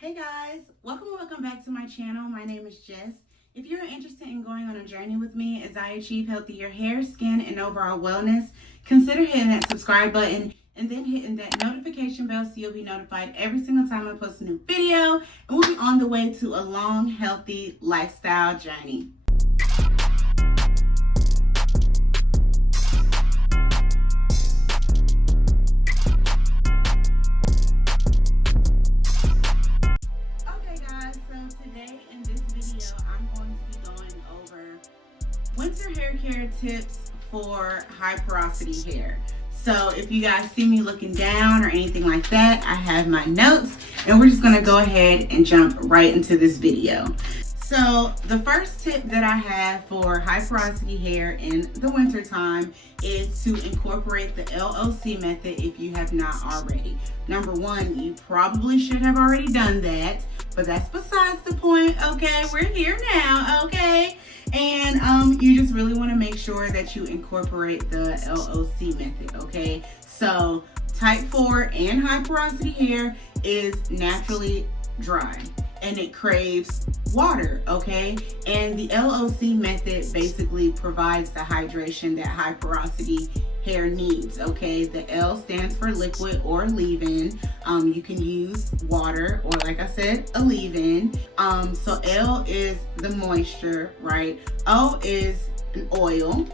Hey guys, welcome back to my channel. My name is Jess. If you're interested in going on a journey with me as I achieve healthier hair, skin, and overall wellness, consider hitting that subscribe button and then hitting that notification bell so you'll be notified every single time I post a new video, and we'll be on the way to a long, healthy lifestyle journey. Winter hair care tips for high porosity hair. So if you guys see me looking down or anything like that, I have my notes and we're just gonna go ahead and jump right into this video. So the first tip that I have for high porosity hair in the winter time is to incorporate the LOC method if you have not already. Number one, you probably should have already done that, but that's besides the point, okay? We're here now, okay? And you just really want to make sure that you incorporate the LOC method, okay? So type 4 and high porosity hair is naturally dry and it craves water, okay? And the LOC method basically provides the hydration that high porosity hair needs, okay? The L stands for liquid or leave-in. You can use water or, like I said, a leave-in. So L is the moisture, right? O is an oil.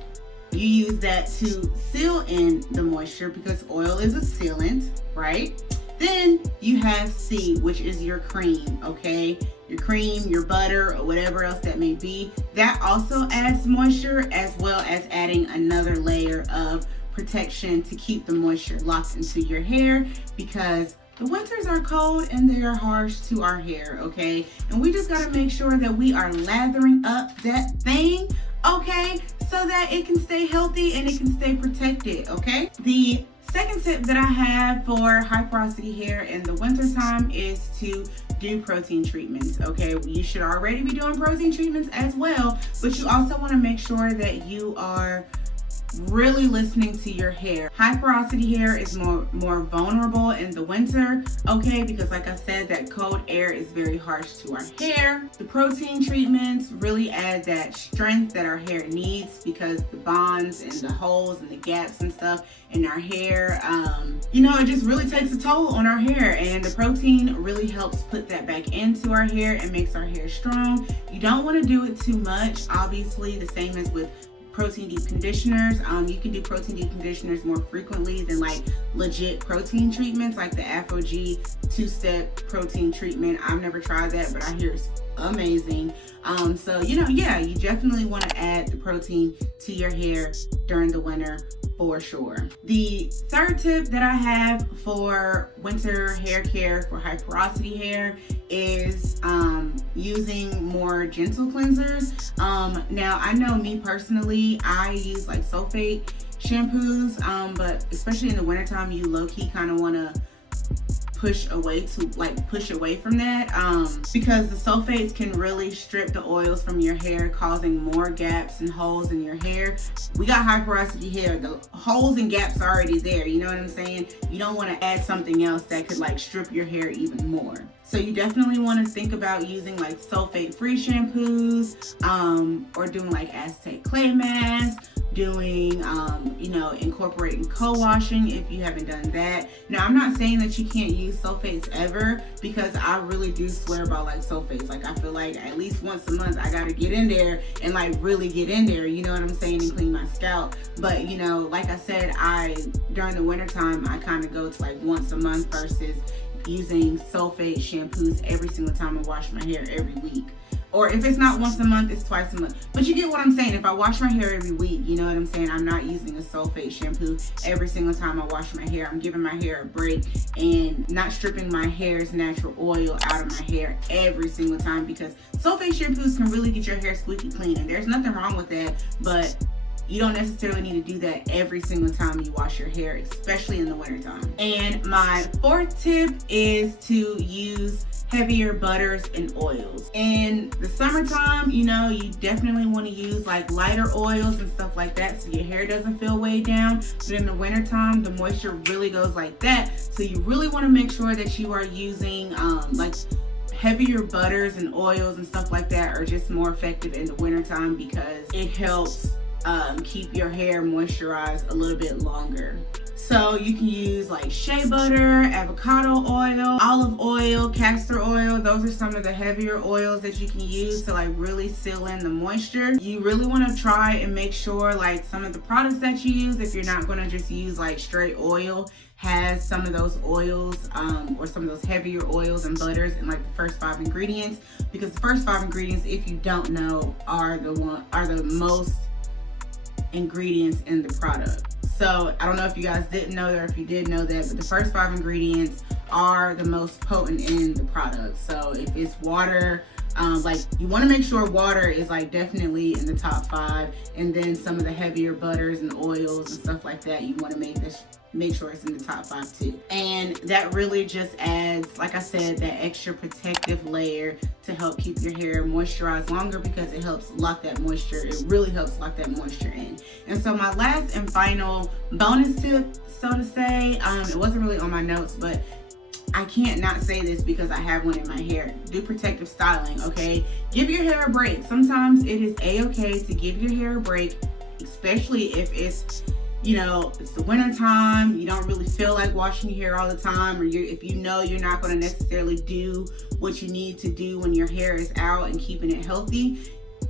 You use that to seal in the moisture because oil is a sealant, right? Then you have C, which is your cream, okay? Your cream, your butter, or whatever else that may be. That also adds moisture as well as adding another layer of protection to keep the moisture locked into your hair because the winters are cold and they are harsh to our hair, okay? And we just gotta make sure that we are lathering up that thing, okay? So that it can stay healthy and it can stay protected, okay? The second tip that I have for high porosity hair in the winter time is to do protein treatments, okay? You should already be doing protein treatments as well, but you also want to make sure that you are really listening to your hair. High porosity hair is more vulnerable in the winter, okay, because like I said, that cold air is very harsh to our hair. The protein treatments really add that strength that our hair needs because the bonds and the holes and the gaps and stuff in our hair, it just really takes a toll on our hair, and the protein really helps put that back into our hair and makes our hair strong. You don't want to do it too much, obviously, the same as with protein deep conditioners. You can do protein deep conditioners more frequently than like legit protein treatments like the APHOGEE 2-step protein treatment. I've never tried that, but I hear it's amazing. You definitely want to add the protein to your hair during the winter for sure. The third tip that I have for winter hair care for high porosity hair is using more gentle cleansers. Now I know me personally, I use like sulfate shampoos, but especially in the wintertime, you low-key kind of want to push away from that because the sulfates can really strip the oils from your hair, causing more gaps and holes in your hair. We got high porosity hair, the holes and gaps are already there, you know what I'm saying? You don't want to add something else that could like strip your hair even more. So you definitely want to think about using like sulfate free shampoos, or doing like Aztec clay masks, doing incorporating co-washing if you haven't done that. Now I'm not saying that you can't use sulfates ever, because I really do swear by like sulfates. Like I feel like at least once a month I gotta get in there and like really get in there, you know what I'm saying, and clean my scalp. But like I said, during the winter time I kind of go to like once a month versus using sulfate shampoos every single time I wash my hair every week. Or if it's not once a month, it's twice a month. But you get what I'm saying. If I wash my hair every week, you know what I'm saying? I'm not using a sulfate shampoo every single time I wash my hair. I'm giving my hair a break and not stripping my hair's natural oil out of my hair every single time, because sulfate shampoos can really get your hair squeaky clean, and there's nothing wrong with that, but you don't necessarily need to do that every single time you wash your hair, especially in the wintertime. And my fourth tip is to use heavier butters and oils. In the summertime, you definitely want to use like lighter oils and stuff like that so your hair doesn't feel weighed down. But in the wintertime, the moisture really goes like that. So you really want to make sure that you are using like heavier butters and oils and stuff like that are just more effective in the wintertime because it helps keep your hair moisturized a little bit longer. So you can use like shea butter, avocado oil, olive oil, castor oil. Those are some of the heavier oils that you can use to like really seal in the moisture. You really want to try and make sure like some of the products that you use, if you're not going to just use like straight oil, has some of those oils or some of those heavier oils and butters in like the first 5 ingredients, because the first 5 ingredients, if you don't know, are the most ingredients in the product. So I don't know if you guys didn't know that or if you did know that, but the first 5 ingredients are the most potent in the product. So if it's water, like you want to make sure water is like definitely in the top 5, and then some of the heavier butters and oils and stuff like that, you want to make sure it's in the top 5 too. And that really just adds, like I said, that extra protective layer to help keep your hair moisturized longer, because it helps lock that moisture. It really helps lock that moisture in. And so my last and final bonus tip, so to say, it wasn't really on my notes, but I can't not say this because I have one in my hair. Do protective styling, okay? Give your hair a break. Sometimes it is a-okay to give your hair a break, especially if it's, you know, it's the winter time, you don't really feel like washing your hair all the time, or if you know you're not going to necessarily do what you need to do when your hair is out and keeping it healthy.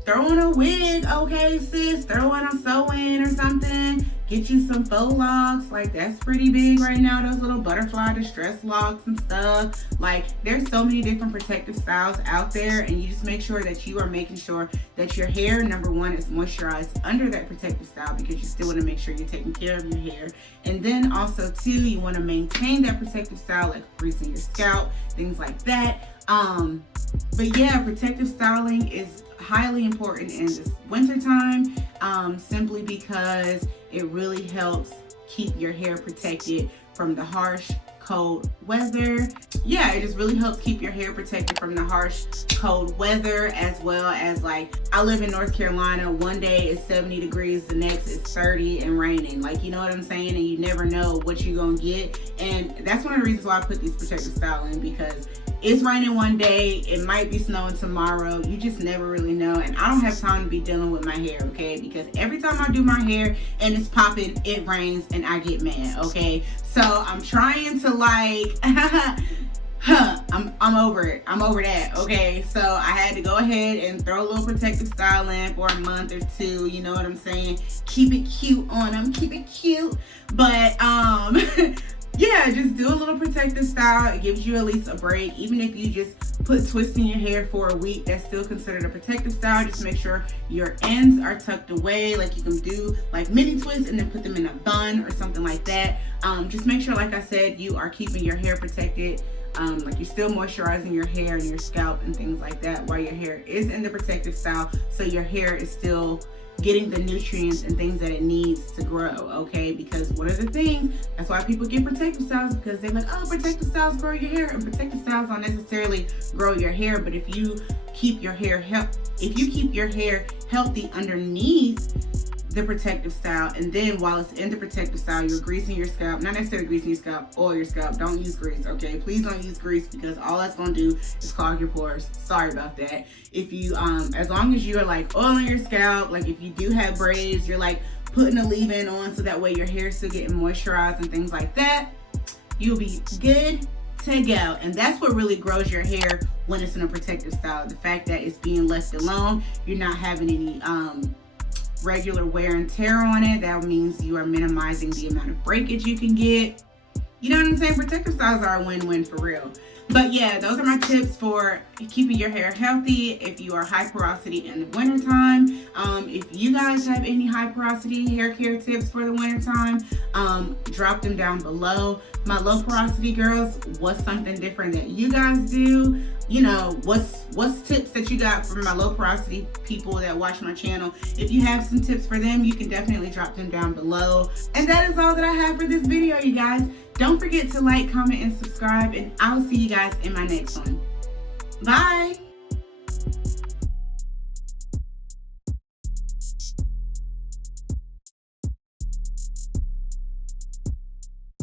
Throw in a wig, okay, sis. Throw in a sew-in or something. Get you some faux locks. Like, that's pretty big right now. Those little butterfly distress locks and stuff. Like, there's so many different protective styles out there, and you just make sure that you are making sure that your hair, number one, is moisturized under that protective style, because you still want to make sure you're taking care of your hair. And then also, too, you want to maintain that protective style, like greasing your scalp, things like that. But yeah, protective styling is highly important in this winter time, simply because it really helps keep your hair protected from the harsh, cold weather. Yeah, it just really helps keep your hair protected from the harsh, cold weather, as well as, like, I live in North Carolina. One day it's 70 degrees, the next it's 30 and raining. Like, you know what I'm saying? And you never know what you're gonna get. And that's one of the reasons why I put these protective style in, because it's raining one day, it might be snowing tomorrow. You just never really know. And I don't have time to be dealing with my hair, okay? Because every time I do my hair and it's popping, it rains and I get mad, okay? So I'm trying to, like, I'm over it. I'm over that, okay? So I had to go ahead and throw a little protective style in for a month or two, you know what I'm saying? Keep it cute on them, keep it cute. But, yeah, just do a little protective style. It gives you at least a break. Even if you just put twists in your hair for a week, that's still considered a protective style. Just make sure your ends are tucked away. Like, you can do like mini twists and then put them in a bun or something like that. Just make sure, like I said, you are keeping your hair protected. Like, you're still moisturizing your hair and your scalp and things like that while your hair is in the protective style, so your hair is still getting the nutrients and things that it needs to grow, okay? Because one of the things, that's why people get protective styles, because they're like, oh, protective styles grow your hair, and protective styles don't necessarily grow your hair. But if you keep your hair healthy underneath the protective style, and then while it's in the protective style, you're greasing your scalp, not necessarily greasing your scalp, oil your scalp. Don't use grease, okay? Please don't use grease, because all that's gonna do is clog your pores. Sorry about that. If you as long as you are like oiling your scalp, like if you do have braids, you're like putting a leave-in on so that way your hair is still getting moisturized and things like that, you'll be good to go. And that's what really grows your hair when it's in a protective style. The fact that it's being left alone, you're not having any regular wear and tear on it. That means you are minimizing the amount of breakage you can get. You know what I'm saying? Protective styles are a win-win for real. But yeah, those are my tips for keeping your hair healthy if you are high porosity in the wintertime. If you guys have any high porosity hair care tips for the wintertime, drop them down below. My low porosity girls, what's something different that you guys do? You know, what's tips that you got from my low porosity people that watch my channel? If you have some tips for them, you can definitely drop them down below. And that is all that I have for this video, you guys. Don't forget to like, comment, and subscribe, and I'll see you guys in my next one. Bye.